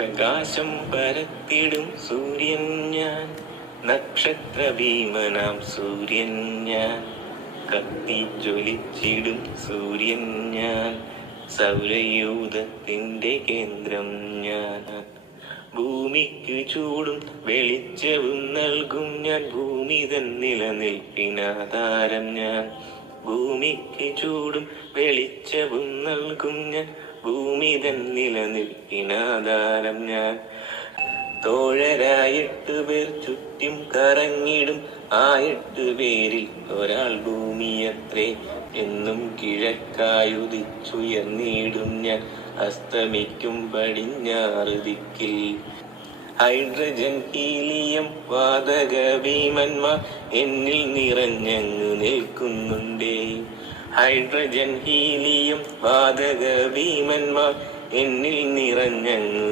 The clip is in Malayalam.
പ്രകാശം പരത്തിടും സൂര്യൻ ഞാൻ, നക്ഷത്രഭീമനാം സൂര്യൻ ഞാൻ, കത്തിജ്വലിച്ചിടും സൂര്യൻ ഞാൻ, സൗരയൂഥത്തിന്റെ കേന്ദ്രം ഞാൻ. ഭൂമിക്ക് ചൂടും വെളിച്ചവും നൽകും ഞാൻ, ഭൂമി തൻ നിലനിൽപ്പിനാധാരം ഞാൻ. ഭൂമിക്ക് ചൂടും വെളിച്ചവും നൽകും ഞാൻ, ഭൂമി തൻ നിലനിൽപ്പിനാധാരം ഞാൻ. തോഴരായ 8 പേർ ചുറ്റും കറങ്ങിടും, ആ 8 പേരിൽ ഒരാൾ ഭൂമിയത്രേ. എന്നും കിഴക്കായുദിച്ചുയർന്നിടും ഞാൻ, അസ്തമിക്കും പടിഞ്ഞാറ് ദിക്കിൽ. ഹൈഡ്രജൻ ഹീലിയം വാതക ഭീമന്മാർ എന്നിൽ നിറഞ്ഞങ്ങ് നിൽക്കുന്നുണ്ടേ. ഹൈഡ്രജൻ ഹീലിയം വാതക ഭീമന്മാർ എന്നിൽ നിറഞ്ഞങ്ങ്